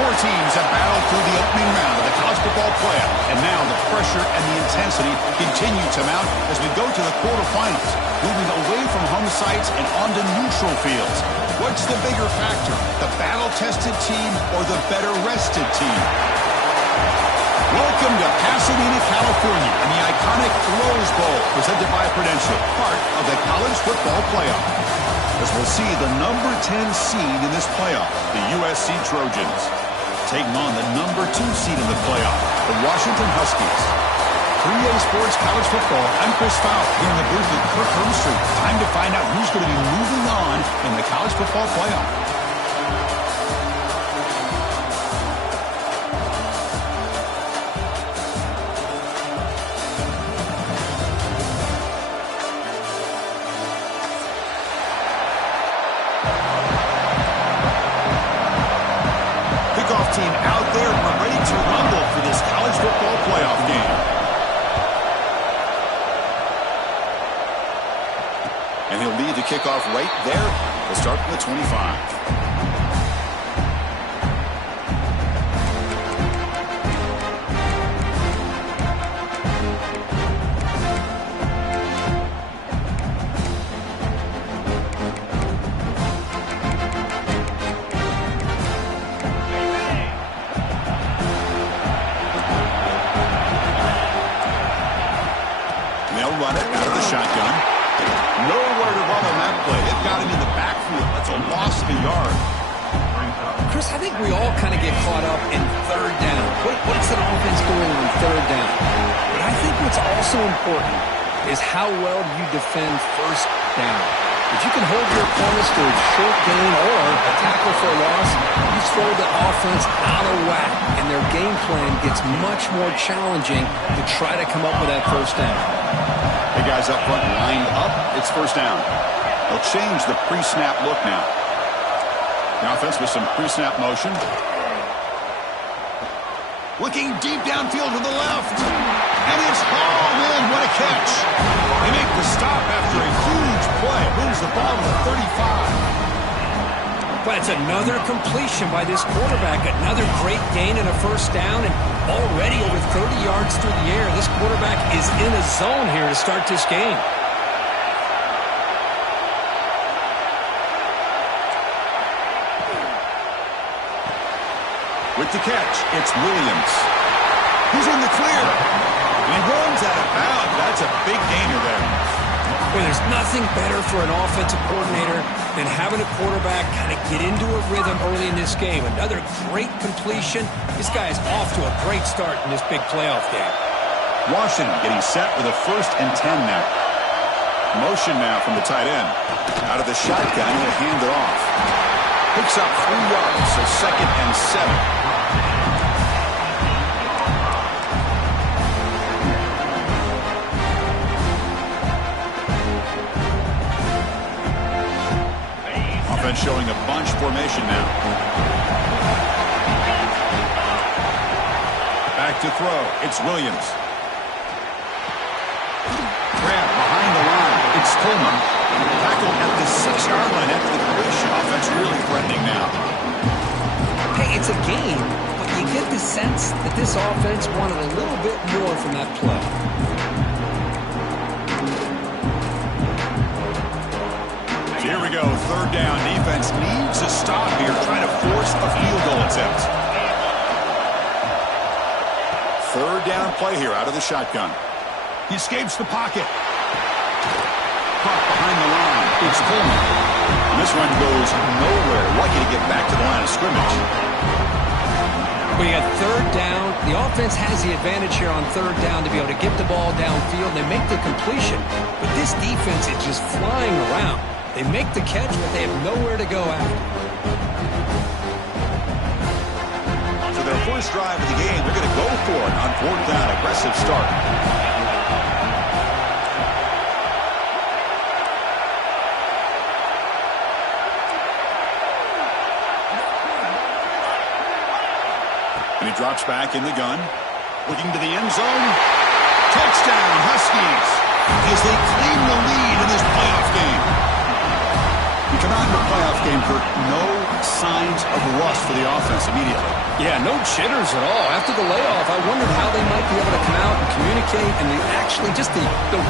Four teams have battled through the opening round of the college football playoff, and now the pressure and the intensity continue to mount as we go to the quarterfinals, moving away from home sites and onto neutral fields. What's the bigger factor, the battle-tested team or the better-rested team? Welcome to Pasadena, California, and the iconic Rose Bowl, presented by Prudential, part of the college football playoff. As we'll see the number 10 seed in this playoff, the USC Trojans, taking on the number 2 seed in the playoff, the Washington Huskies. 3A Sports College Football, I'm Chris Fowl, here in the booth with Kirk Hermstreet. Time to find out who's going to be moving on in the college football playoff. Team out there, we're ready to rumble for this college football playoff game. And he'll lead the kickoff right there. We'll start from the 25. Run it out of the shotgun. Nowhere to run on that play. It got him in the backfield. That's a loss of a yard. Chris, I think we all kind of get caught up in third down. What's an offense doing on third down? But I think what's also important is how well you defend first down. If you can hold your opponents to a short gain or a tackle for a loss, you throw the offense out of whack, and their game plan gets much more challenging to try to come up with that first down. The guys up front lined up. It's first down. They'll change the pre-snap look now. The offense with some pre-snap motion. Looking deep downfield to the left. And it's hauled in. What a catch. They make the stop after a huge play. Moves the ball to the 35. But it's another completion by this quarterback. Another great gain and a first down. And already over 30 yards through the air. This quarterback is in a zone here to start this game. With the catch, it's Williams. He's in the clear. And he runs out of bounds. That's a big gainer there. Well, there's nothing better for an offensive coordinator than having a quarterback kind of get into a rhythm early in this game. Another great completion. This guy is off to a great start in this big playoff game. Washington getting set with a 1st and 10 now. Motion now from the tight end. Out of the shotgun, he'll hand it off. Picks up 3 yards, so 2nd and 7. Offense showing a bunch formation now. Back to throw. It's Williams. Grab behind the line. It's Coleman. Tackled at the 6-yard line after the completion. Offense really threatening now. Hey, it's a game, but you get the sense that this offense wanted a little bit more from that play. Here we go, 3rd down. Defense needs a stop here, trying to force a field goal attempt. 3rd down play here out of the shotgun. He escapes the pocket. Caught behind the line. It's Coleman. And this one goes nowhere. Lucky to get back to the line of scrimmage. We got 3rd down. The offense has the advantage here on 3rd down to be able to get the ball downfield. They make the completion, but this defense is just flying around. They make the catch, but they have nowhere to go after. So their first drive of the game, they're going to go for it on 4th down. Aggressive start. And he drops back in the gun. Looking to the end zone. Touchdown, Huskies. As they claim the lead in this playoff game. You come out in a playoff game for no signs of rust for the offense immediately. Yeah, no jitters at all. After the layoff, I wondered how they might be able to come out and communicate and actually just the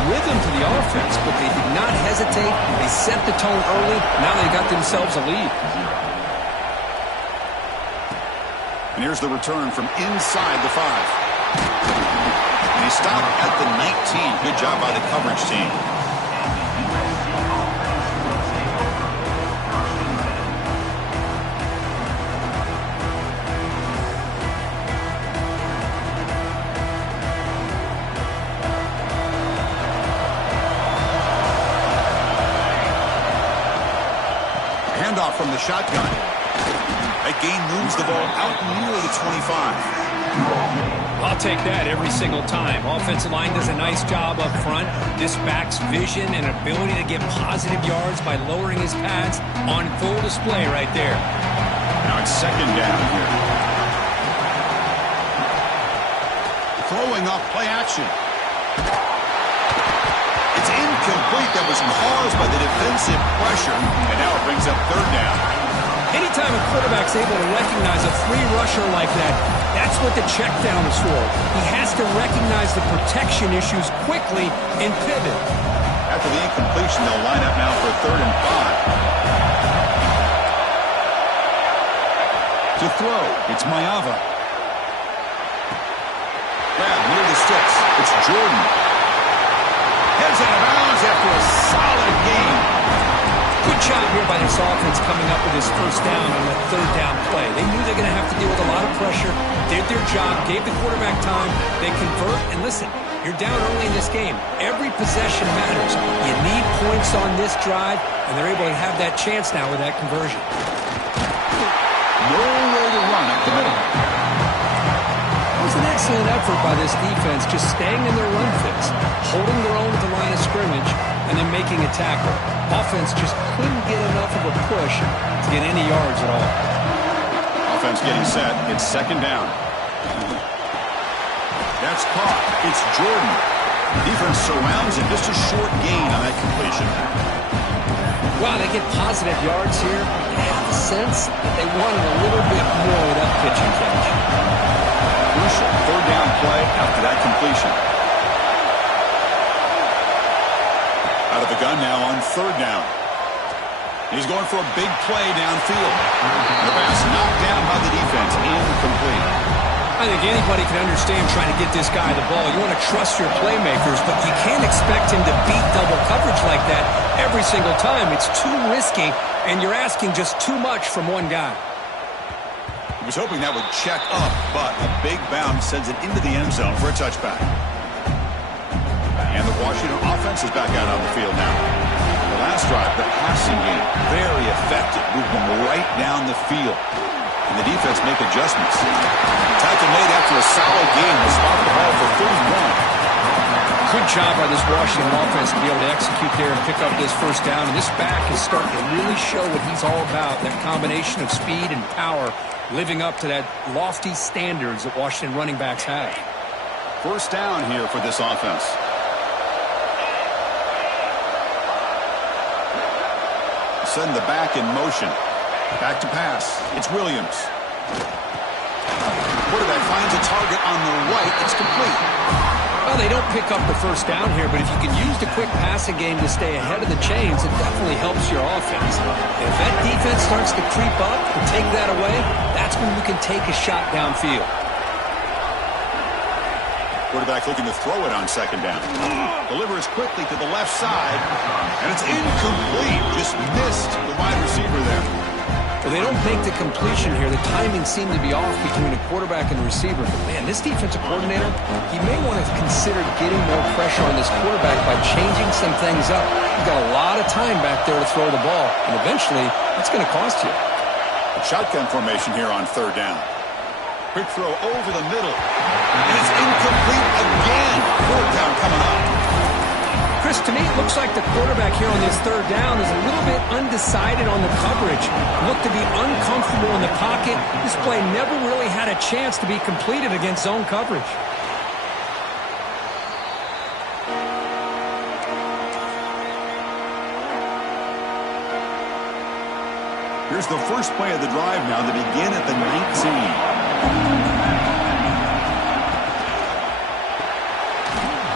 rhythm to the offense. But they did not hesitate. They set the tone early. Now they got themselves a lead. And here's the return from inside the 5. And he stopped at the 19. Good job by the coverage team. Handoff from the shotgun. That gain moves the ball out near the 25. I'll take that every single time. Offensive line does a nice job up front. This back's vision and ability to get positive yards by lowering his pads on full display right there. Now it's second down here. Throwing off play action. It's incomplete. That was caused by the defensive pressure. And now it brings up third down. Anytime a quarterback's able to recognize a free rusher like that, that's what the check down is for. He has to recognize the protection issues quickly and pivot. After the incompletion, they'll line up now for 3rd and 5. To throw, it's Mayava. Grab near the sticks. It's Jordan. Heads out of bounds after a solid gain. Good job here by this offense coming up with his first down on the 3rd down play. They knew they're going to have to deal with a lot of pressure, did their job, gave the quarterback time, they convert, and listen, you're down early in this game. Every possession matters. You need points on this drive, and they're able to have that chance now with that conversion. No way to run up the middle. It was an excellent effort by this defense, just staying in their run fits, holding their own at the line of scrimmage, and then making a tackle. Offense just couldn't get enough of a push to get any yards at all. Offense getting set. It's second down. That's caught. It's Jordan. Defense surrounds him. Just a short gain on that completion. Wow, they get positive yards here. I have the sense that they wanted a little bit more with that pitch and catch. Crucial 3rd down play after that completion. Out of the gun now on 3rd down. He's going for a big play downfield. The pass knocked down by the defense. Incomplete. I think anybody can understand trying to get this guy the ball. You want to trust your playmakers, but you can't expect him to beat double coverage like that every single time. It's too risky, and you're asking just too much from one guy. He was hoping that would check up, but a big bounce sends it into the end zone for a touchback. And the Washington offense is back out on the field now. The last drive, the passing game, very effective. Moved them right down the field. And the defense make adjustments. Tackle made after a solid game. They spot the ball for 31. Good job by this Washington offense to be able to execute there and pick up this first down. And this back is starting to really show what he's all about. That combination of speed and power, living up to that lofty standards that Washington running backs have. First down here for this offense. Send the back in motion. Back to pass. It's Williams. Quarterback finds a target on the right. It's complete. Well, they don't pick up the first down here, but if you can use the quick passing game to stay ahead of the chains, it definitely helps your offense. If that defense starts to creep up and take that away, that's when you can take a shot downfield. Quarterback looking to throw it on second down. Delivers quickly to the left side, and it's incomplete. Just missed the wide receiver there. Well, they don't make the completion here. The timing seemed to be off between the quarterback and the receiver. But, man, this defensive coordinator, he may want to consider getting more pressure on this quarterback by changing some things up. You've got a lot of time back there to throw the ball, and eventually that's going to cost you. Shotgun formation here on 3rd down. Quick throw over the middle. And it's incomplete again. 4th down coming up. Chris, to me, it looks like the quarterback here on this 3rd down is a little bit undecided on the coverage. Looked to be uncomfortable in the pocket. This play never really had a chance to be completed against zone coverage. Here's the first play of the drive now to begin at the 19.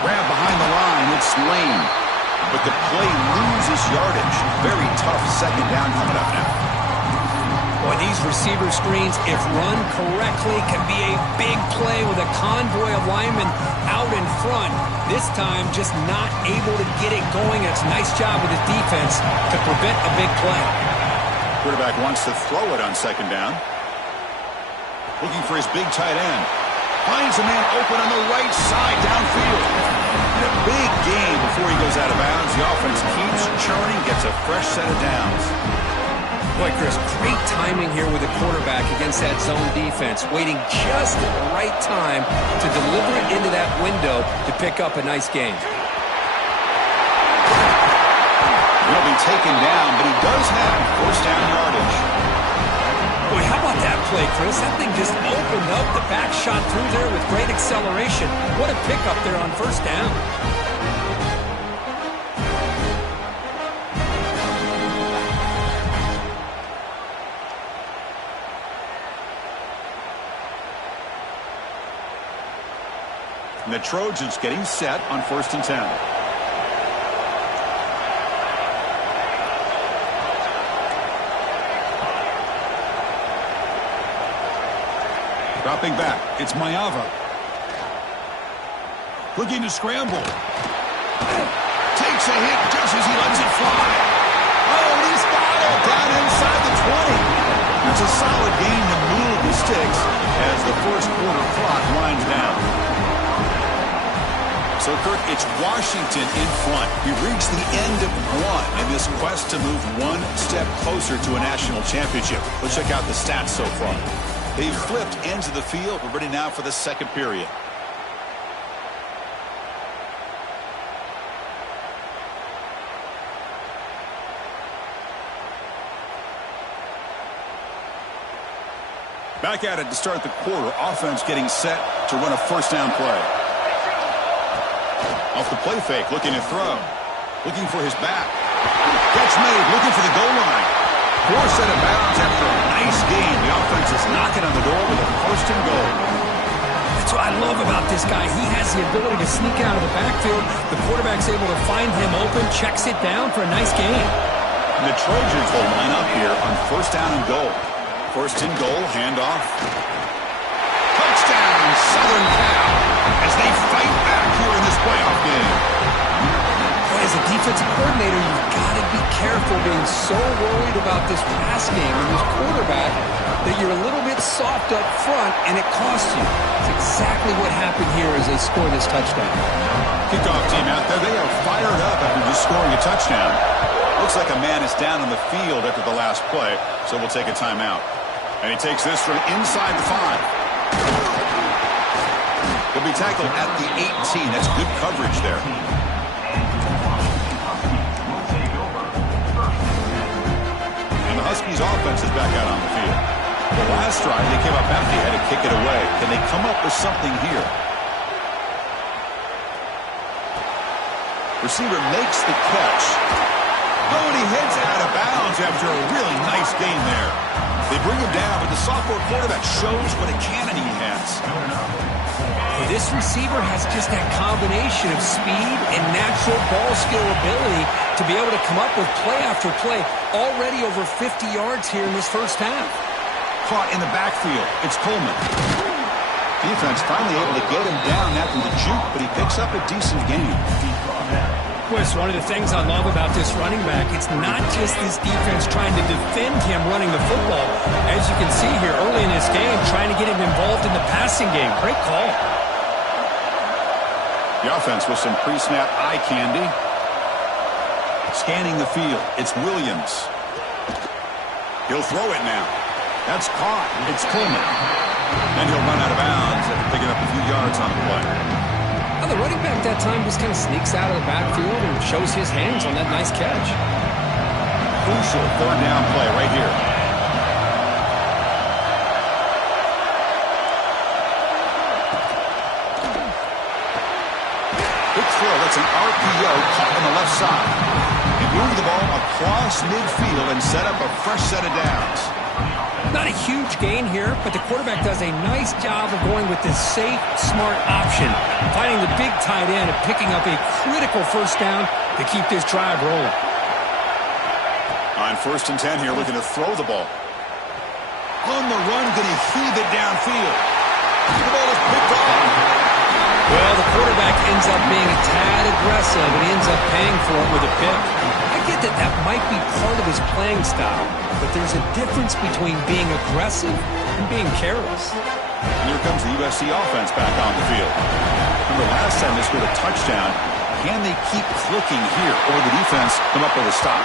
Grab behind the line, it's Lane. But the play loses yardage. Very tough second down coming up now. Boy, these receiver screens, if run correctly, can be a big play with a convoy of linemen out in front. This time, just not able to get it going. It's a nice job with his defense to prevent a big play. Quarterback wants to throw it on second down. Looking for his big tight end. Finds a man open on the right side downfield. And a big gain before he goes out of bounds. The offense keeps churning, gets a fresh set of downs. Boy, Chris, great timing here with the quarterback against that zone defense, waiting just at the right time to deliver it into that window to pick up a nice gain. He'll be taken down, but he does have first down yardage. Boy, how about that play, Chris? That thing just opened up. The back shot through there with great acceleration. What a pickup there on first down. And the Trojans getting set on 1st and 10. Dropping back, it's Mayava. Looking to scramble. Takes a hit just as he lets it fly. Oh, he's got it down inside the 20. That's a solid gain to move the sticks as the first quarter clock winds down. So, Kirk, it's Washington in front. We reached the end of one in this quest to move one step closer to a national championship. Let's check out the stats so far. They've flipped ends of the field. We're ready now for the second period. Back at it to start the quarter. Offense getting set to run a first down play. Off the play fake, looking to throw. Looking for his back. Catch made, looking for the goal line. Forced out of bounds after a nice game. The offense is knocking on the door with a first and goal. That's what I love about this guy. He has the ability to sneak out of the backfield. The quarterback's able to find him open, checks it down for a nice gain. And the Trojans will line up here on first down and goal. First and goal, handoff. Touchdown, Southern Cal, as they fight back here in this playoff game. As a defensive coordinator, you've got to be careful being so worried about this pass game and this quarterback that you're a little bit soft up front and it costs you. It's exactly what happened here as they score this touchdown. Kickoff team out there, they are fired up after just scoring a touchdown. Looks like a man is down on the field after the last play, so we'll take a timeout. And he takes this from inside the 5. He'll be tackled at the 18. That's good coverage there. And the Huskies offense is back out on the field. The last drive, they came up empty, had to kick it away. Can they come up with something here? Receiver makes the catch. Oh, and he heads out of bounds after a really nice game there. They bring him down, but the sophomore quarterback shows what a cannon he has. This receiver has just that combination of speed and natural ball skill ability to be able to come up with play after play. Already over 50 yards here in this first half. Caught in the backfield. It's Coleman. Defense finally able to get him down after the juke, but he picks up a decent gain. Chris, one of the things I love about this running back, it's not just this defense trying to defend him running the football. As you can see here early in this game, trying to get him involved in the passing game. Great call. The offense with some pre-snap eye candy. Scanning the field. It's Williams. He'll throw it now. That's caught. It's Coleman. And he'll run out of bounds after picking up a few yards on the play. Now the running back that time just kind of sneaks out of the backfield and shows his hands on that nice catch. Crucial third down play right here. Big throw. That's an RPO caught on the left side. They move the ball across midfield and set up a fresh set of downs. Not a huge gain here, but the quarterback does a nice job of going with this safe, smart option, finding the big tight end and picking up a critical first down to keep this drive rolling. On 1st and 10 here, looking to throw the ball. On the run, going to heave it downfield. The ball is picked off. Well, the quarterback ends up being a tad aggressive, and he ends up paying for it with a pick. I get that that might be part of his playing style, but there's a difference between being aggressive and being careless. And here comes the USC offense back on the field. Remember last time they scored a touchdown. Can they keep clicking here, or the defense come up with a stop?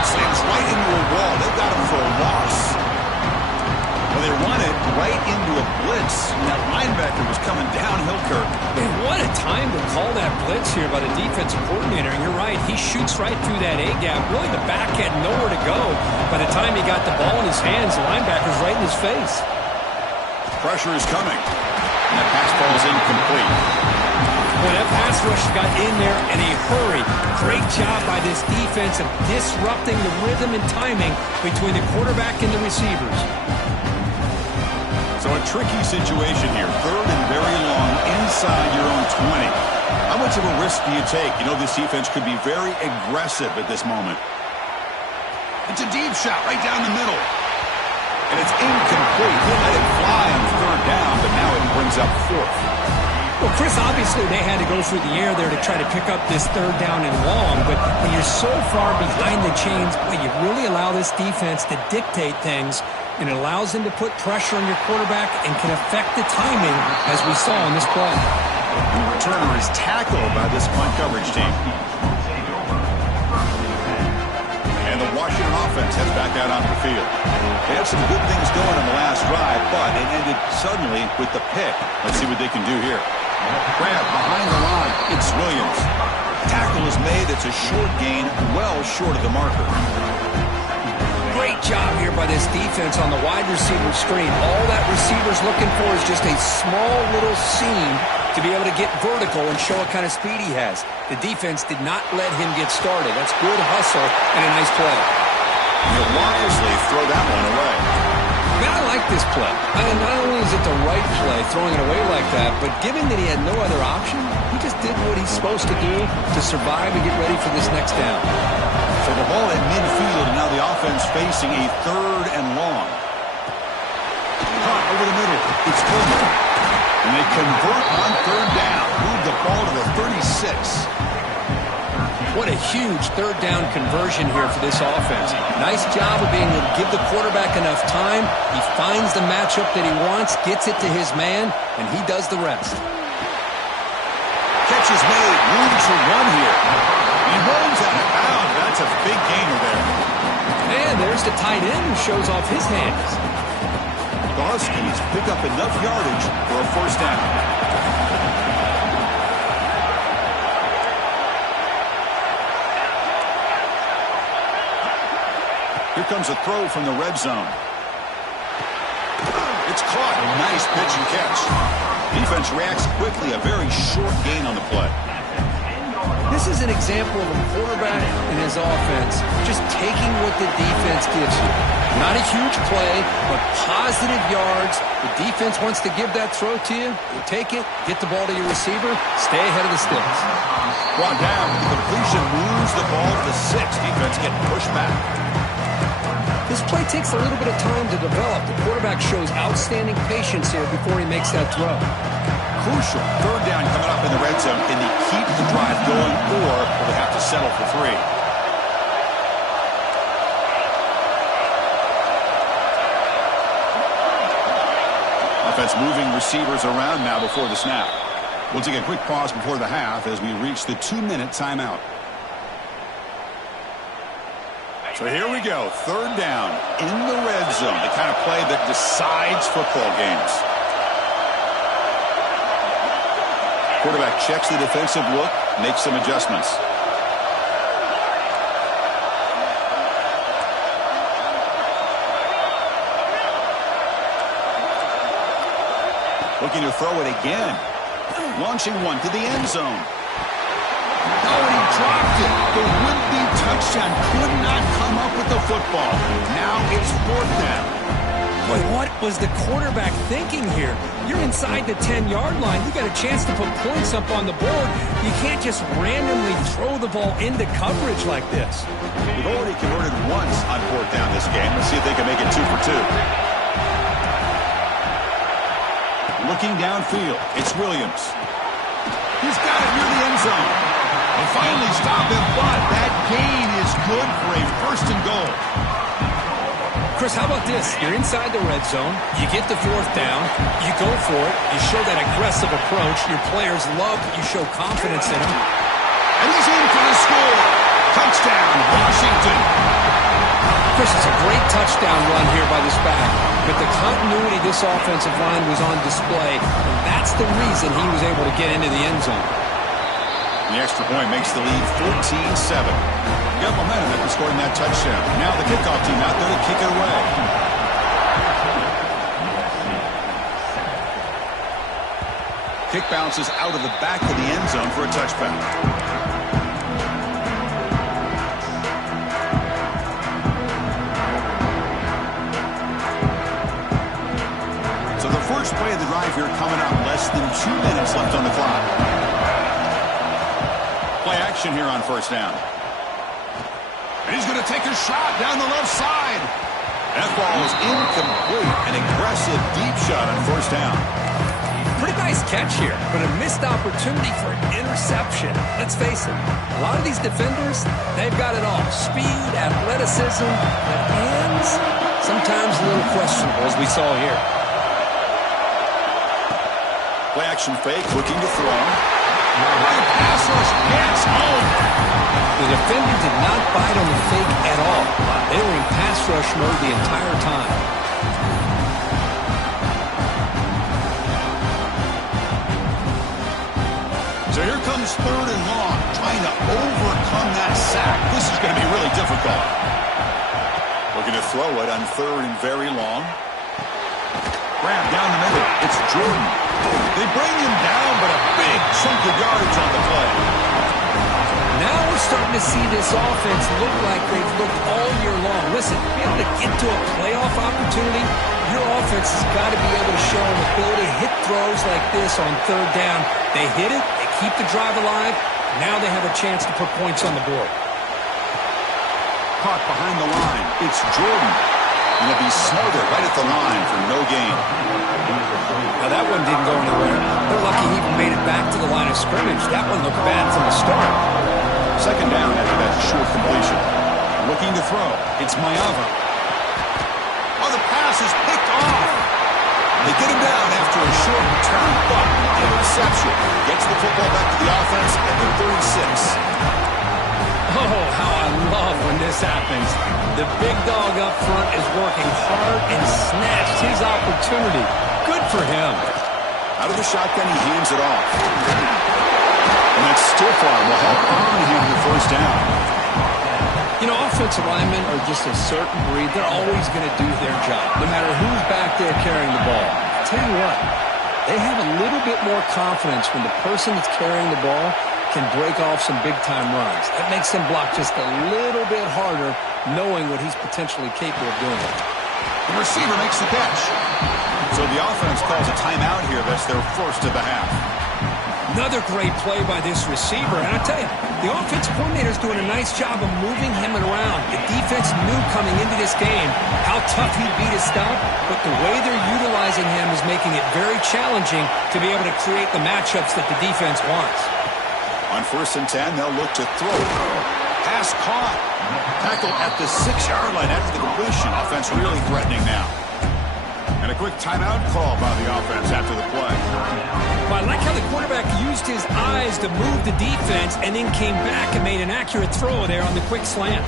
Slams right into a wall. They've got him for a loss. Well, they run it right into a blitz. That linebacker was coming downhill, Kirk. Man, what a time to call that blitz here by the defensive coordinator. And you're right, he shoots right through that A-gap. Really, the back had nowhere to go. By the time he got the ball in his hands, the linebacker's right in his face. Pressure is coming. And that pass ball is incomplete. Well, that pass rush got in there in a hurry. Great job by this defense of disrupting the rhythm and timing between the quarterback and the receivers. So a tricky situation here. 3rd and very long inside your own 20. How much of a risk do you take? You know this defense could be very aggressive at this moment. It's a deep shot right down the middle. And it's incomplete. He'll let it fly on 3rd down, but now it brings up 4th. Well, Chris, obviously they had to go through the air there to try to pick up this 3rd down and long, but when you're so far behind the chains, boy, you really allow this defense to dictate things, and it allows them to put pressure on your quarterback and can affect the timing, as we saw in this play. The returner is tackled by this punt coverage team. And the Washington offense heads back out onto the field. They had some good things going on the last drive, but it ended suddenly with the pick. Let's see what they can do here. Grab behind the line. It's Williams. Tackle is made. It's a short gain, well short of the marker. Great job here by this defense on the wide receiver screen. All that receiver's looking for is just a small little seam to be able to get vertical and show what kind of speed he has. The defense did not let him get started. That's good hustle and a nice play. He'll wisely throw that one away. Man, I like this play. Not only is it the right play, throwing it away like that, but given that he had no other option, he just did what he's supposed to do to survive and get ready for this next down. So the ball at midfield, and now the offense facing a 3rd and long. Caught over the middle. It's Coleman. And they convert on 3rd down. Move the ball to the 36. What a huge 3rd down conversion here for this offense. Nice job of being able to give the quarterback enough time. He finds the matchup that he wants, gets it to his man, and he does the rest. Catch is made. Room to run here. He runs out of bounds. That's a big gainer there. And there's the tight end who shows off his hands. The Huskies pick up enough yardage for a 1st down. Here comes a throw from the red zone. It's caught. Nice pitch and catch. Defense reacts quickly. A very short gain on the play. This is an example of a quarterback and his offense just taking what the defense gives you. Not a huge play, but positive yards. The defense wants to give that throw to you. You take it, get the ball to your receiver, stay ahead of the sticks. Brought down. The completion moves the ball to the 6. Defense getting pushed back. This play takes a little bit of time to develop. The quarterback shows outstanding patience here before he makes that throw. Crucial 3rd down coming up in the red zone. Can they keep the drive going, or will they have to settle for 3? Offense moving receivers around now before the snap. We'll take a quick pause before the half as we reach the 2-minute timeout. So here we go, 3rd down in the red zone, the kind of play that decides football games. Quarterback checks the defensive look, makes some adjustments. Looking to throw it again. Launching one to the end zone. Oh, and he dropped it. The would-be touchdown. Could not come up with the football. Now it's 4th down. Boy, what was the quarterback thinking here? You're inside the 10-yard line. You got a chance to put points up on the board. You can't just randomly throw the ball into coverage like this. They've already converted once on 4th down this game. Let's see if they can make it 2 for 2. Looking downfield, it's Williams. He's got it near the end zone. They finally stop him, but that gain is good for a 1st and goal. Chris, how about this? You're inside the red zone. You get the 4th down. You go for it. You show that aggressive approach. Your players love that you show confidence in them. And he's in for the score. Touchdown, Washington. Chris, it's a great touchdown run here by this back. But the continuity of this offensive line was on display. And that's the reason he was able to get into the end zone. The extra point makes the lead 14-7. Got momentum after scoring that touchdown. Now the kickoff team out there to kick it away. Kick bounces out of the back of the end zone for a touchback. So the first play of the drive here coming up. Less than 2 minutes left on the clock. Play action here on 1st down. And he's going to take a shot down the left side. That ball is incomplete. An aggressive deep shot on 1st down. Pretty nice catch here, but a missed opportunity for an interception. Let's face it, a lot of these defenders, they've got it all. Speed, athleticism, but hands, sometimes a little questionable, as we saw here. Play action fake, looking to throw. Pass rush gets home. The defender did not bite on the fake at all. They were in pass rush mode the entire time. So here comes 3rd and long, trying to overcome that sack. This is going to be really difficult. Looking to throw it on 3rd and very long. Grab down the middle. It's Jordan. They bring him down, but a big chunk of yardage on the play. Now we're starting to see this offense look like they've looked all year long. Listen, to be able to get to a playoff opportunity, your offense has got to be able to show an ability to hit throws like this on 3rd down. They hit it, they keep the drive alive. Now they have a chance to put points on the board. Caught behind the line. It's Jordan. And he'll be smothered right at the line for no gain. Now that one didn't go anywhere. They're lucky he even made it back to the line of scrimmage. That one looked bad from the start. 2nd down after that short completion. Looking to throw. It's Mayava. Oh, the pass is picked off. They get him down after a short return, but interception. Gets the football back to the offense at the 36. Oh, how I love when this happens. The big dog up front is working hard and snatched his opportunity. Good for him. Out of the shotgun, he hands it off. And that stiff arm will help earn him the 1st down. You know, offensive linemen are just a certain breed. They're always going to do their job, no matter who's back there carrying the ball. I'll tell you what, they have a little bit more confidence when the person that's carrying the ball can break off some big-time runs. That makes them block just a little bit harder, knowing what he's potentially capable of doing. The receiver makes the catch. So the offense calls a timeout here. That's their 1st of the half. Another great play by this receiver. And I tell you, the offensive coordinator's doing a nice job of moving him around. The defense knew coming into this game how tough he'd be to stop, but the way they're utilizing him is making it very challenging to be able to create the matchups that the defense wants. On 1st and 10, they'll look to throw. Pass caught. Tackle at the 6-yard line after the completion. Offense really threatening now. And a quick timeout call by the offense after the play. Well, I like how the quarterback used his eyes to move the defense and then came back and made an accurate throw there on the quick slant.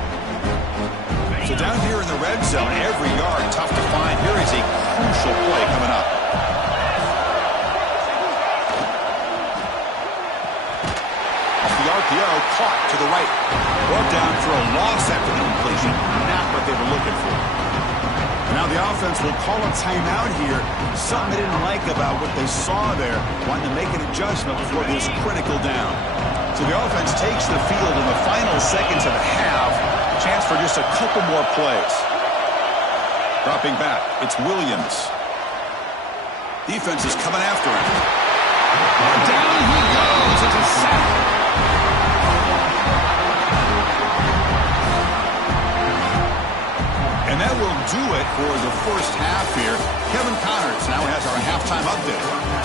So down here in the red zone, every yard tough to find. Here is a crucial play coming up. RPO caught to the right. Brought down for a loss after the completion. Not what they were looking for. Now the offense will call a timeout here. Something they didn't like about what they saw there. Wanting to make an adjustment before this critical down. So the offense takes the field in the final seconds of the half. Chance for just a couple more plays. Dropping back, it's Williams. Defense is coming after him. Down he goes. It's a sack. And that will do it for the first half here. Kevin Connors now has our halftime update.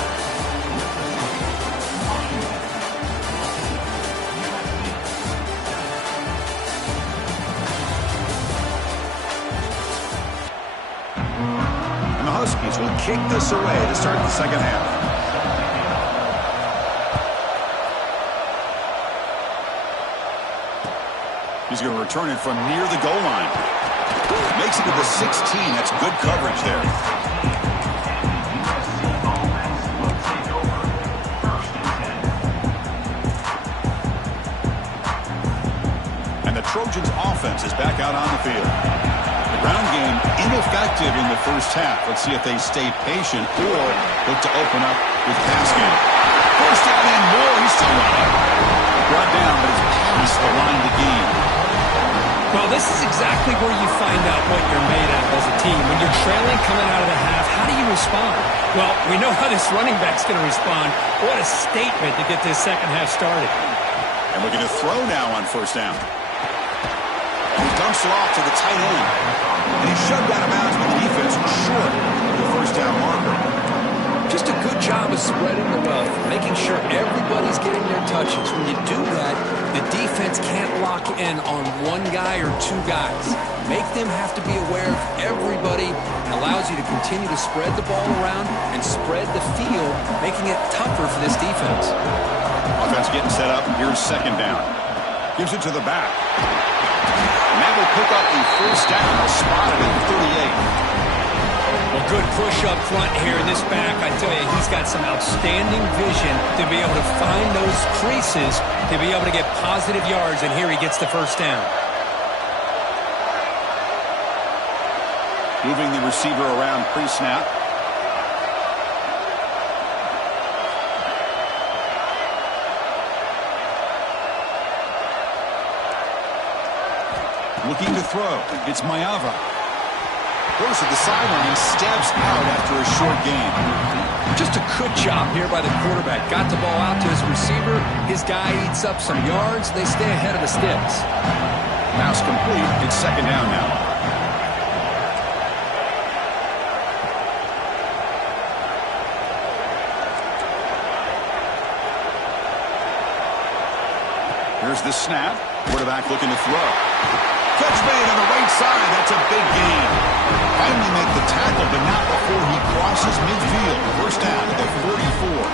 Huskies will kick this away to start the second half. He's going to return it from near the goal line. Makes it to the 16. That's good coverage there. And the Trojans' offense is back out on the field. Ground game ineffective in the first half. Let's see if they stay patient or look to open up with pass game. First down and more. He's still running. Brought down, but it's past the line to gain. Well, this is exactly where you find out what you're made of as a team. When you're trailing coming out of the half, how do you respond? Well, we know how this running back's going to respond. What a statement to get this second half started. And looking to throw now on first down. He dumps it off to the tight end. And he's shoved out of bounds by the defense short of the first down marker. Just a good job of spreading the wealth, making sure everybody's getting their touches. When you do that, the defense can't lock in on one guy or two guys. Make them have to be aware of everybody. It allows you to continue to spread the ball around and spread the field, making it tougher for this defense. Offense getting set up. Here's second down. Gives it to the back. And that will pick up the first down. Spotted at the 38. Well, good push up front here in this back. I tell you, he's got some outstanding vision to be able to find those creases, to be able to get positive yards, and here he gets the first down. Moving the receiver around pre-snap. Looking to throw. It's Mayava. Goes to the sideline, steps out after a short gain. Just a good job here by the quarterback. Got the ball out to his receiver. His guy eats up some yards. They stay ahead of the sticks. Pass complete. It's second down now. Here's the snap. Quarterback looking to throw. Catch made on the right side. That's a big gain. Finally make the tackle, but not before he crosses midfield. First down at the 44.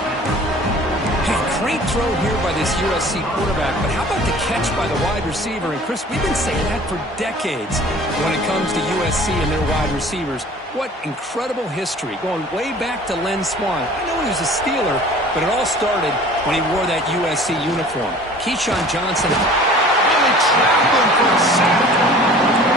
Hey, great throw here by this USC quarterback, but how about the catch by the wide receiver? And, Chris, we've been saying that for decades when it comes to USC and their wide receivers. What incredible history, going way back to Len Swan. I know he was a Steeler, but it all started when he wore that USC uniform. Keyshawn Johnson really trapped him for a sack.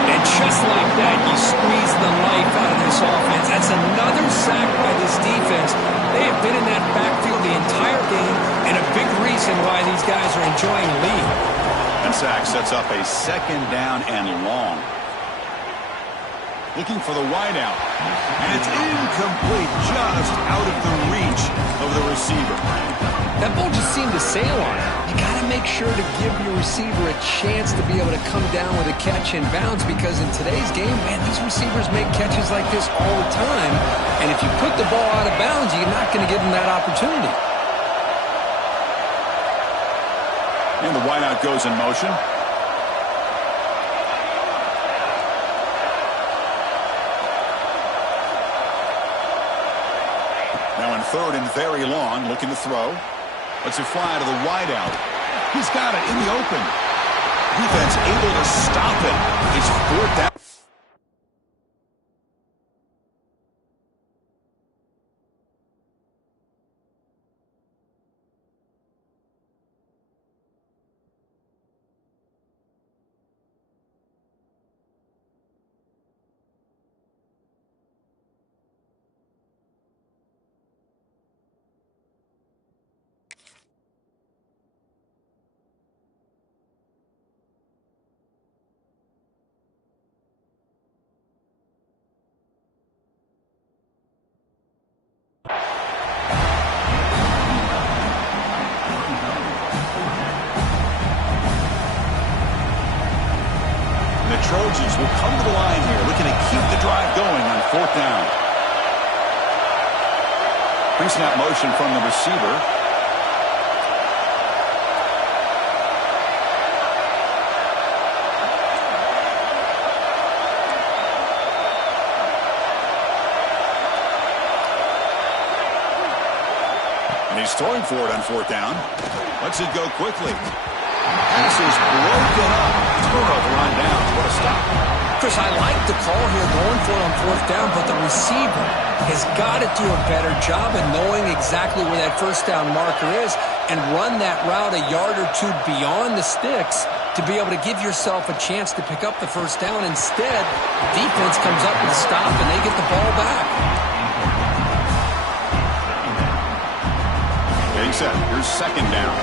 And just like that, you squeeze the life out of this offense. That's another sack by this defense. They have been in that backfield the entire game, and a big reason why these guys are enjoying the lead. That sack sets up a second down and long. Looking for the wideout. And it's incomplete, just out of the reach of the receiver. That ball just seemed to sail on it. You got to make sure to give your receiver a chance to be able to come down with a catch in bounds, because in today's game, man, these receivers make catches like this all the time. And if you put the ball out of bounds, you're not going to give them that opportunity. And the wideout goes in motion. Now in third and very long, looking to throw. Let's it fly to the wideout. He's got it in the open. Defense able to stop it. It's fourth down. Trojans will come to the line here, looking to keep the drive going on 4th down. Pre-snap motion from the receiver. And he's throwing for it on 4th down. Lets it go quickly. This is broken up. Turnover on downs. What a stop. Chris, I like the call here going for it on 4th down, but the receiver has got to do a better job of knowing exactly where that 1st down marker is and run that route a yard or two beyond the sticks to be able to give yourself a chance to pick up the 1st down. Instead, the defense comes up with a stop and they get the ball back. Getting set. Here's 2nd down.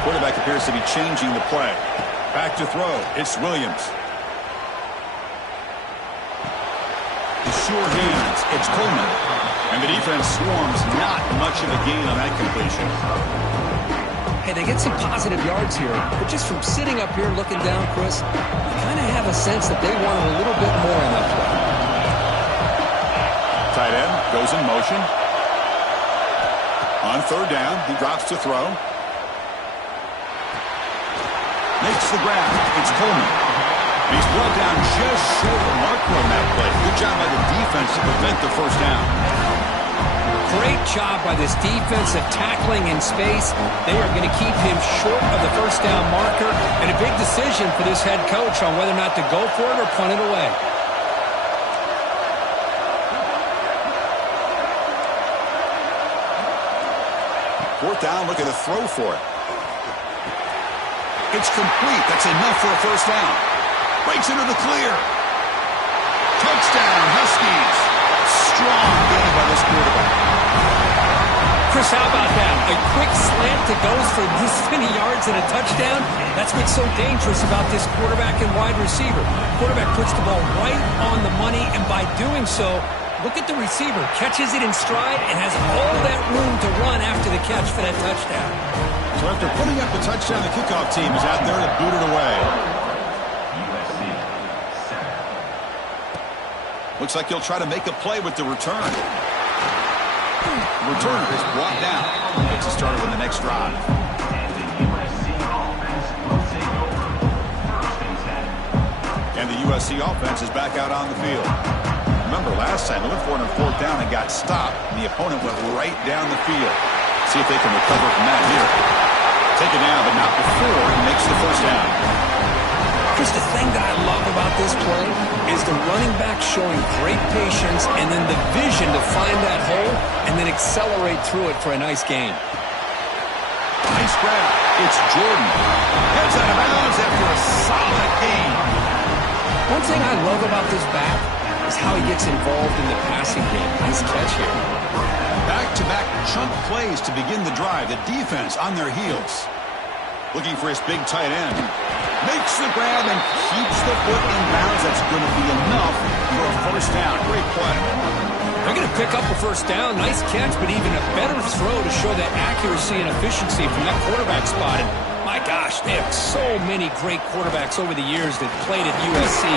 Quarterback appears to be changing the play. Back to throw. It's Williams. The sure hands. It's Coleman. And the defense swarms. Not much of a gain on that completion. Hey, they get some positive yards here, but just from sitting up here looking down, Chris, you kind of have a sense that they wanted a little bit more in that play. Tight end goes in motion. On 3rd down, he drops to throw. Makes the grab. It's Coleman. He's brought down just short of the marker on that play. Good job by the defense to prevent the 1st down. Great job by this defense of tackling in space. They are going to keep him short of the 1st down marker, and a big decision for this head coach on whether or not to go for it or punt it away. Fourth down, looking to throw for it. It's complete. That's enough for a 1st down. Breaks into the clear. Touchdown, Huskies. Strong game by this quarterback. Chris, how about that? A quick slant that goes for this many yards and a touchdown. That's what's so dangerous about this quarterback and wide receiver. Quarterback puts the ball right on the money, and by doing so, look at the receiver. Catches it in stride and has all that room to run after the catch for that touchdown. So after putting up the touchdown, the kickoff team is out there to boot it away. Looks like he'll try to make a play with the return. The returner is brought down. Gets us started on the next drive. And the USC offense is back out on the field. Remember last time, they went for it on 4th down and got stopped. And the opponent went right down the field. See if they can recover from that here. Take it down, but not before he makes the 1st down. Chris, the thing that I love about this play is the running back showing great patience and then the vision to find that hole and then accelerate through it for a nice gain. Nice grab. It's Jordan. Heads out of bounds after a solid gain. One thing I love about this back is how he gets involved in the passing game. Nice catch here. Back-to-back chunk plays to begin the drive. The defense on their heels. Looking for his big tight end. Makes the grab and keeps the foot in bounds. That's going to be enough for a 1st down. Great play. They're going to pick up a 1st down. Nice catch, but even a better throw to show that accuracy and efficiency from that quarterback spot. And my gosh, they have so many great quarterbacks over the years that played at USC.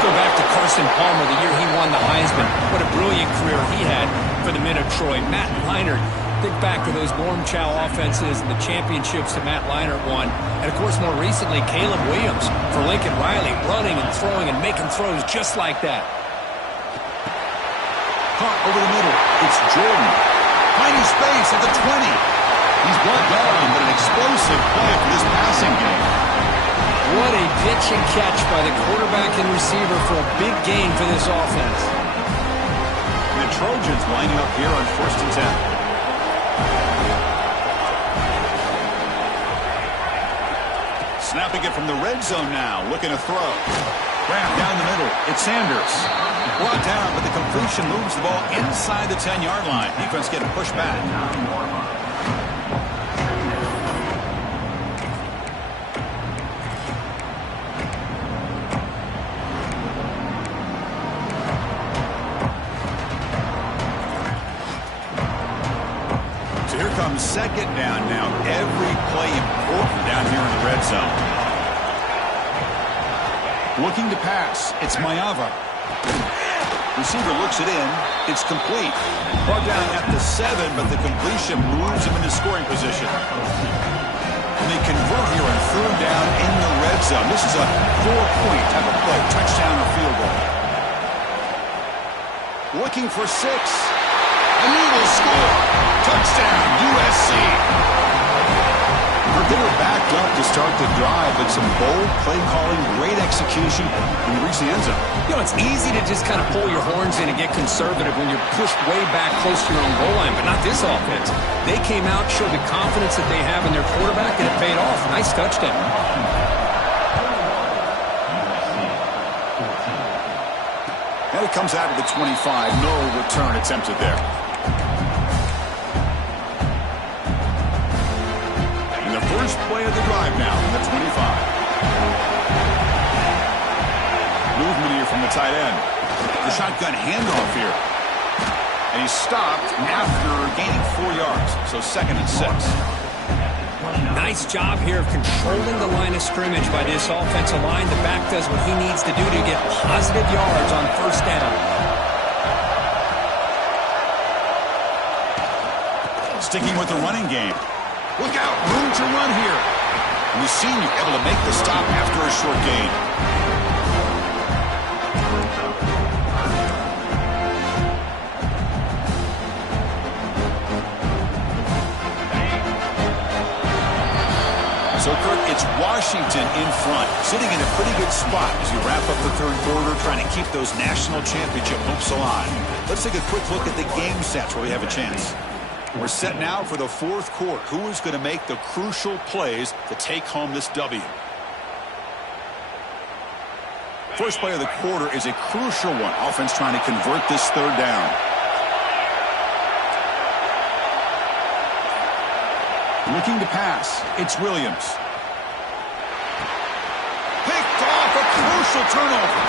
Go back to Carson Palmer, the year he won the Heisman. What a brilliant career he had for the men of Troy. Matt Leinart. Think back to those Norm Chow offenses and the championships that Matt Leinart won. And, of course, more recently, Caleb Williams for Lincoln Riley, running and throwing and making throws just like that. Caught over the middle. It's Jordan. Finding space at the 20. He's brought down, but an explosive play for this passing game. What a pitch and catch by the quarterback and receiver for a big gain for this offense. And the Trojans lining up here on 1st and 10. Snapping it from the red zone now, looking to throw. Grab down the middle. It's Sanders. Brought down, but the completion moves the ball inside the 10-yard line. Defense getting pushed back. becomes second down now. Every play important down here in the red zone. Looking to pass. It's Mayava. Receiver looks it in. It's complete. Brought down at the 7, but the completion moves him into scoring position. And they convert here on third down in the red zone. This is a 4-point type of play. Touchdown or field goal. Looking for 6. And he will score. Touchdown, USC. They were backed up to start the drive, but some bold play calling, great execution, and you reach the end zone. You know, it's easy to just kind of pull your horns in and get conservative when you're pushed way back close to your own goal line, but not this offense. They came out, showed the confidence that they have in their quarterback, and it paid off. Nice touchdown. And it comes out of the 25. No return attempted there. First play of the drive now from the 25. Movement here from the tight end. The shotgun handoff here. And he's stopped after gaining 4 yards. So 2nd and 6. Nice job here of controlling the line of scrimmage by this offensive line. The back does what he needs to do to get positive yards on first down. Sticking with the running game. Look out, room to run here. And we've seen you able to make the stop after a short gain. So, Kurt, it's Washington in front, sitting in a pretty good spot as you wrap up the third quarter, trying to keep those national championship hopes alive. Let's take a quick look at the game sets where we have a chance. We're set now for the fourth quarter. Who is going to make the crucial plays to take home this W? First play of the quarter is a crucial one. Offense trying to convert this third down. Looking to pass. It's Williams. Picked off, a crucial turnover.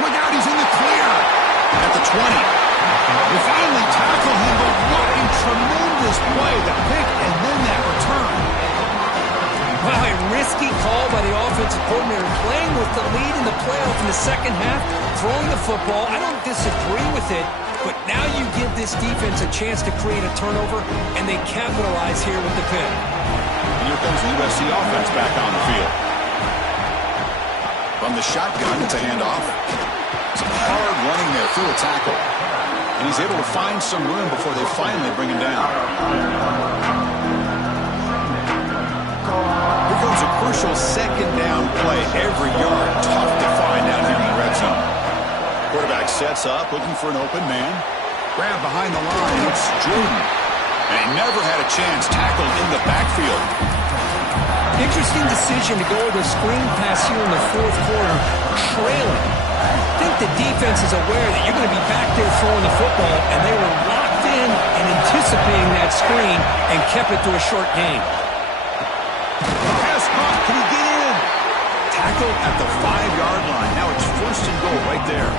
Look out, he's in the clear. At the 20. They finally tackle him, but what a tremendous play. The pick and then that return. Wow, a risky call by the offensive coordinator, playing with the lead in the playoff in the second half, throwing the football. I don't disagree with it, but now you give this defense a chance to create a turnover, and they capitalize here with the pick. And here comes the USC offense back on the field. From the shotgun, it's a handoff. Some hard running there through a tackle. And he's able to find some room before they finally bring him down. Here comes a crucial second down play. Every yard tough to find down here in the red zone. Quarterback sets up, looking for an open man. Grab behind the line. It's Jordan. And he never had a chance. Tackled in the backfield. Interesting decision to go with a screen pass here in the fourth quarter, trailing. I think the defense is aware that you're going to be back there throwing the football, and they were locked in and anticipating that screen and kept it to a short gain. Pass caught. Can he get in? Tackle at the 5-yard line. Now it's 1st and goal right there.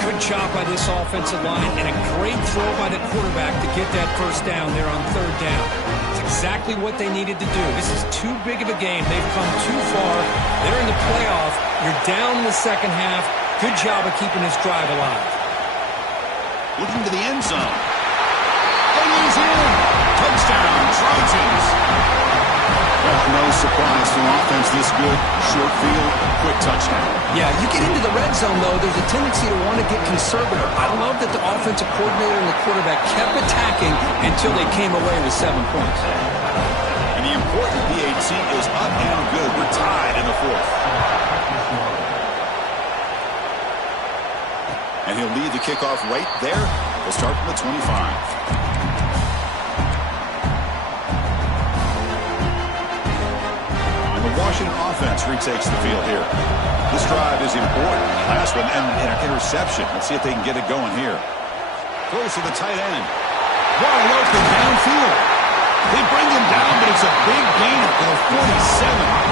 Good job by this offensive line, and a great throw by the quarterback to get that first down there on third down. It's exactly what they needed to do. This is too big of a game. They've come too far. They're in the playoff. You're down in the second half. Good job of keeping this drive alive. Looking to the end zone. And he's in. Touchdown, Trojans. Well, no surprise to an offense this good. Short field, quick touchdown. Yeah, you get into the red zone, though, there's a tendency to want to get conservative. I love that the offensive coordinator and the quarterback kept attacking until they came away with 7 points. And the important PAT is up and good. We're tied in the fourth. And he'll lead the kickoff right there. We'll start from the 25. Washington offense retakes the field here. This drive is important. Last one and an interception. Let's see if they can get it going here. Throws to the tight end. Wide open downfield. They bring him down, but it's a big gain for the 47.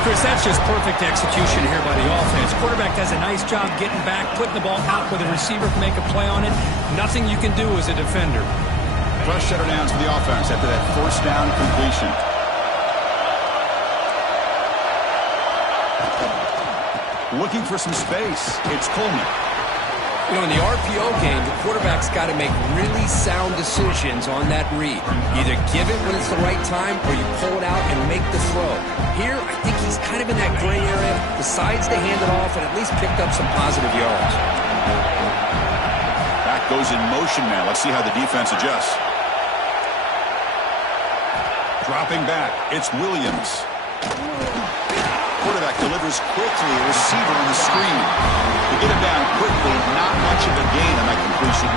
Chris, that's just perfect execution here by the offense. Quarterback does a nice job getting back, putting the ball out where the receiver can make a play on it. Nothing you can do as a defender. Fresh set of downs for the offense after that first down completion. Looking for some space. It's Coleman. You know, in the RPO game, the quarterback's got to make really sound decisions on that read. Either give it when it's the right time or you pull it out and make the throw. Here, I think he's kind of in that gray area, decides to hand it off and at least picked up some positive yards. Back goes in motion now. Let's see how the defense adjusts. Dropping back, it's Williams. Quarterback delivers quickly, a receiver on the screen. To get him down quickly, not much of a gain on that completion.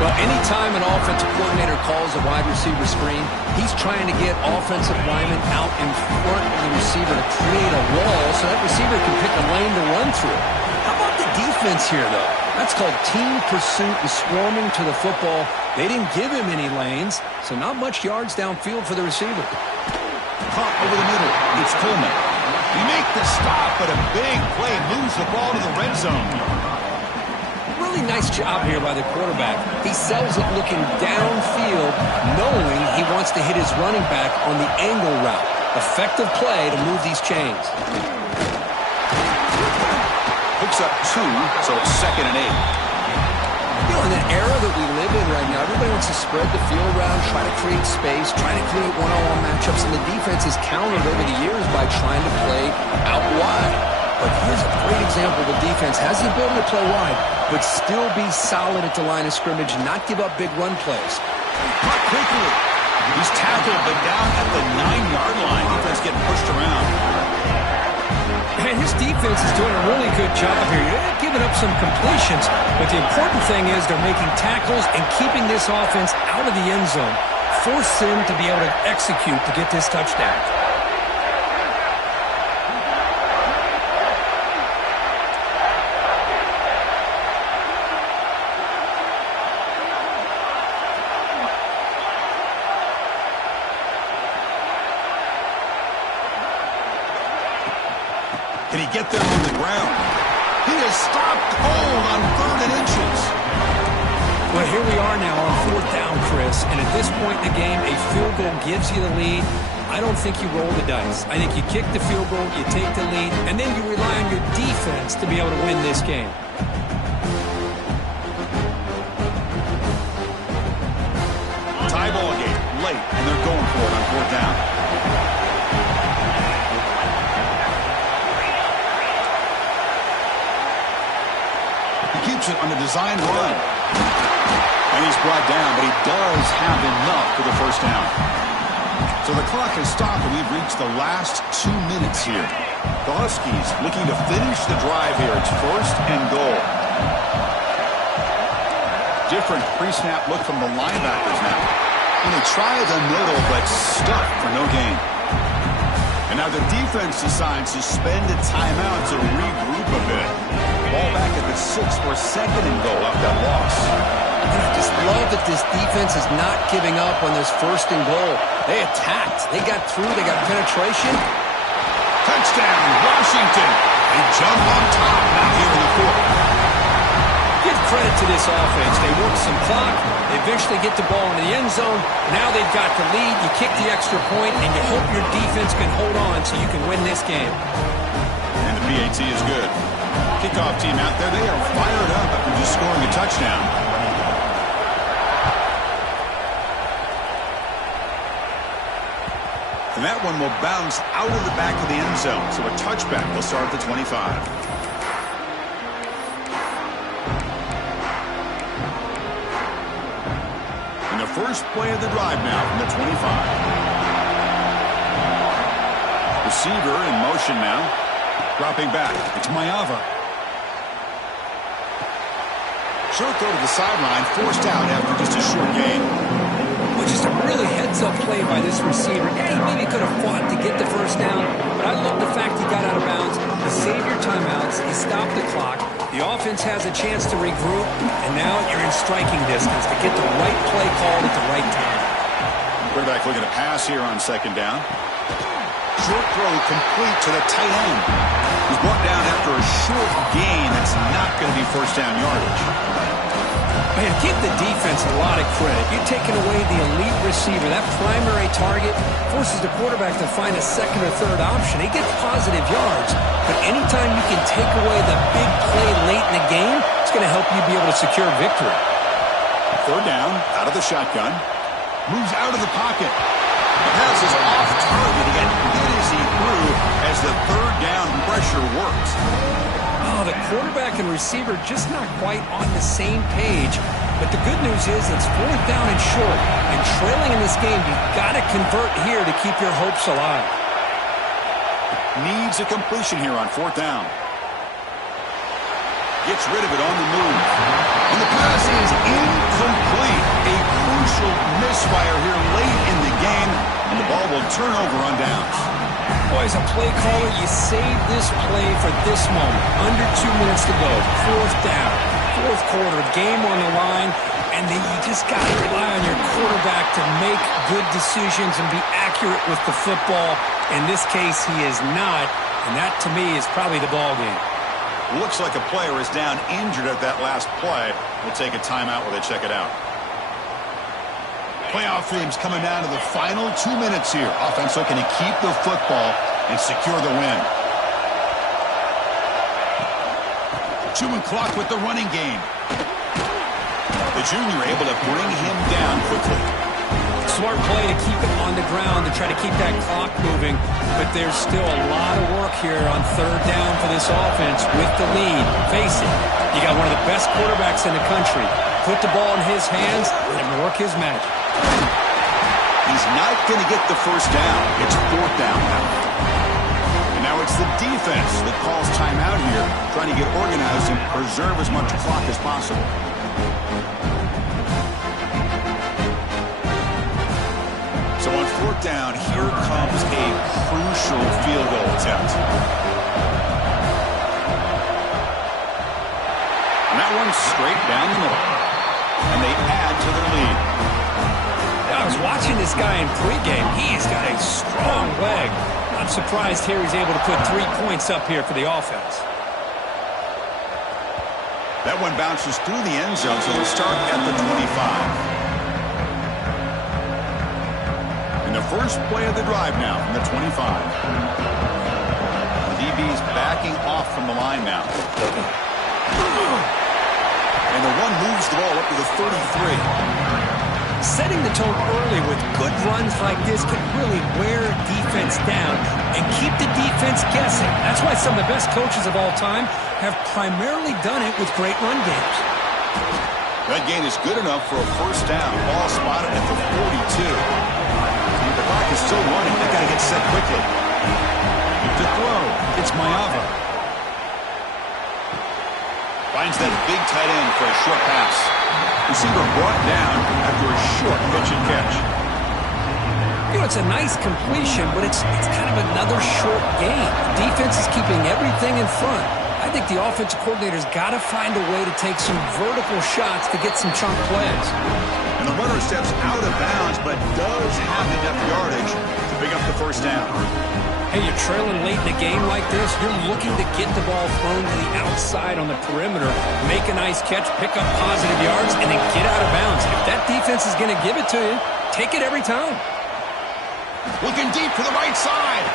Well, anytime an offensive coordinator calls a wide receiver screen, he's trying to get offensive linemen out in front of the receiver to create a wall so that receiver can pick a lane to run through. How about the defense here, though? That's called team pursuit and swarming to the football. They didn't give him any lanes, so not much yards downfield for the receiver. Caught over the middle. It's Coleman. He make the stop, but a big play moves the ball to the red zone. Really nice job here by the quarterback. He sells it looking downfield, knowing he wants to hit his running back on the angle route. Effective play to move these chains. Picks up 2, so it's 2nd and 8. You know, in an era that we live in right now, everybody wants to spread the field around, try to create space, try to create one-on-one matchups, and the defense is countered over the years by trying to play out wide. But here's a great example. The defense has the ability to play wide, but still be solid at the line of scrimmage, not give up big run plays. Caught quickly. He's tackled, but down at the 9-yard line. Defense getting pushed around. And his defense is doing a really good job here. They're giving up some completions, but the important thing is they're making tackles and keeping this offense out of the end zone. Force them to be able to execute to get this touchdown. Can he get them on the ground? He is stopped cold on 3rd and inches. Well, here we are now on 4th down, Chris. And at this point in the game, a field goal gives you the lead. I don't think you roll the dice. I think you kick the field goal, you take the lead, and then you rely on your defense to be able to win this game. Tie ball game late, and they're going for it on 4th down. Keeps it on a design run. And he's brought down, but he does have enough for the first down. So the clock has stopped, and we've reached the last 2 minutes here. The Huskies looking to finish the drive here. It's 1st and goal. Different pre-snap look from the linebackers now. And they try the middle, but stuck for no gain. And now the defense decides to spend a timeout to regroup a bit. Ball back at the 6 for 2nd and goal off that loss. And I just love that this defense is not giving up on this 1st and goal. They attacked. They got through. They got penetration. Touchdown, Washington. They jump on top now here in the 4th. Give credit to this offense. They work some clock. They eventually get the ball into the end zone. Now they've got the lead. You kick the extra point, and you hope your defense can hold on so you can win this game. And the PAT is good. Kickoff team out there, they are fired up after just scoring a touchdown. And that one will bounce out of the back of the end zone, so a touchback will start at the 25. And the first play of the drive now from the 25. Receiver in motion now. Dropping back. It's Mayava. Short throw to the sideline, forced out after just a short gain. Which is a really heads-up play by this receiver. Yeah, he maybe could have fought to get the first down, but I love the fact he got out of bounds. He saved your timeouts. He stopped the clock. The offense has a chance to regroup, and now you're in striking distance to get the right play called at the right time. Quarterback looking to pass here on 2nd down. Short throw complete to the tight end. He's brought down after a short gain. That's not going to be first down yardage. Man, give the defense a lot of credit. You're taking away the elite receiver. That primary target forces the quarterback to find a second or third option. He gets positive yards, but anytime you can take away the big play late in the game, it's going to help you be able to secure victory. Third down, out of the shotgun. Moves out of the pocket. The pass is off target. He got hit as he threw as the third down pressure works. Oh, the quarterback and receiver just not quite on the same page. But the good news is it's fourth down and short. And trailing in this game, you've got to convert here to keep your hopes alive. Needs a completion here on fourth down. Gets rid of it on the move. And the pass is incomplete. A crucial misfire here late in the game. And the ball will turn over on downs. Boy, as a play caller, you save this play for this moment. Under 2 minutes to go. Fourth down. Fourth quarter. Game on the line. And then you just got to rely on your quarterback to make good decisions and be accurate with the football. In this case, he is not. And that, to me, is probably the ball game. Looks like a player is down injured at that last play. We'll take a timeout while they check it out. Playoff teams coming down to the final 2 minutes here. Offense looking to keep the football and secure the win. Chewing clock with the running game. The junior able to bring him down quickly. Smart play to keep it on the ground to try to keep that clock moving. But there's still a lot of work here on third down for this offense with the lead. Face it, you got one of the best quarterbacks in the country. Put the ball in his hands, let him work his magic. He's not going to get the first down. It's fourth down now. And now it's the defense that calls timeout here, trying to get organized and preserve as much clock as possible. So on fourth down, here comes a crucial field goal attempt. And that one's straight down the middle. And they add to their lead. I was watching this guy in pregame. He's got a strong leg. I'm surprised here he's able to put 3 points up here for the offense. That one bounces through the end zone, so they'll start at the 25. And the first play of the drive now from the 25. The DB's backing off from the line now. And the one moves the ball up to the 33. Setting the tone early with good runs like this can really wear defense down and keep the defense guessing. That's why some of the best coaches of all time have primarily done it with great run games. That gain is good enough for a first down. Ball spotted at the 42. The clock is still running. They've got to get set quickly. To throw, it's Mayava. Finds that big tight end for a short pass. Receiver brought down after a short pitch and catch. You know, it's a nice completion, but it's kind of another short game. Defense is keeping everything in front. I think the offensive coordinator's got to find a way to take some vertical shots to get some chunk plays. And the runner steps out of bounds, but does have enough yardage to pick up the first down. Hey, you're trailing late in a game like this, you're looking to get the ball thrown to the outside on the perimeter, make a nice catch, pick up positive yards, and then get out of bounds. If that defense is going to give it to you, take it every time. Looking deep to the right side.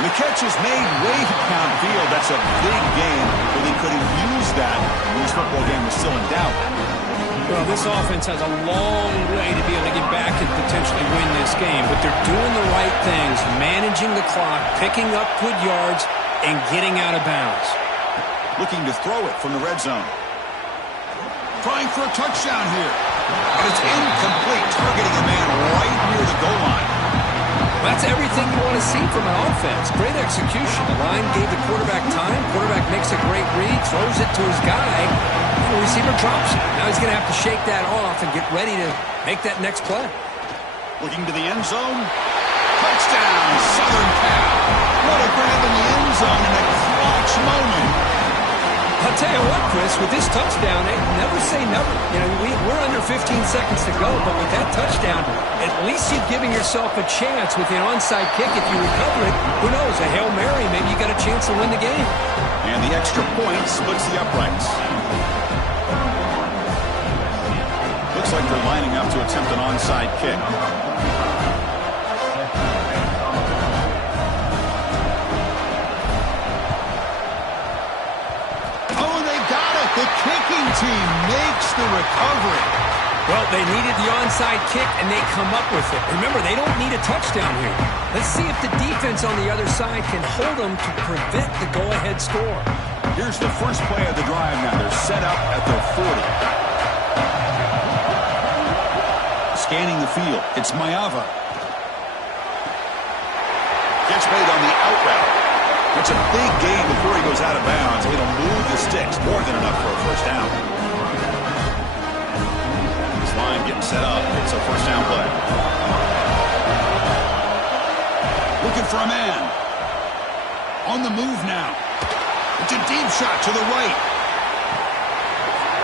And the catch is made way downfield. That's a big game, but they could have used that when this football game was still in doubt. Well, this offense has a long way to be able to get back and potentially win this game, but they're doing the right things, managing the clock, picking up good yards, and getting out of bounds. Looking to throw it from the red zone. Trying for a touchdown here. And it's incomplete, targeting a man right near the goal line. That's everything you want to see from an offense. Great execution. The line gave the quarterback time. Quarterback makes a great read, throws it to his guy, and the receiver drops it. Now he's going to have to shake that off and get ready to make that next play. Looking to the end zone. Touchdown, Southern Cal. What a grab in the end zone in a clutch moment. I'll tell you what, Chris, with this touchdown, never say never. You know, we're under 15 seconds to go, but with that touchdown, at least you're giving yourself a chance with the onside kick. If you recover it, who knows, a Hail Mary, maybe you got a chance to win the game. And the extra point splits the uprights. attempt an onside kick. Oh, they got it. The kicking team makes the recovery. Well, they needed the onside kick, and they come up with it. Remember, they don't need a touchdown here. Let's see if the defense on the other side can hold them to prevent the go-ahead score. Here's the first play of the drive now. They're set up at their 40. Scanning the field. It's Mayava. Gets made on the out route. It's a big gain before he goes out of bounds. It'll move the sticks. More than enough for a first down. This line getting set up. It's a first down play. Looking for a man. On the move now. It's a deep shot to the right.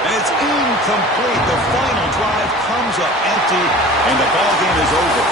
And it's incomplete. The final drive comes up empty, and the ball game is over.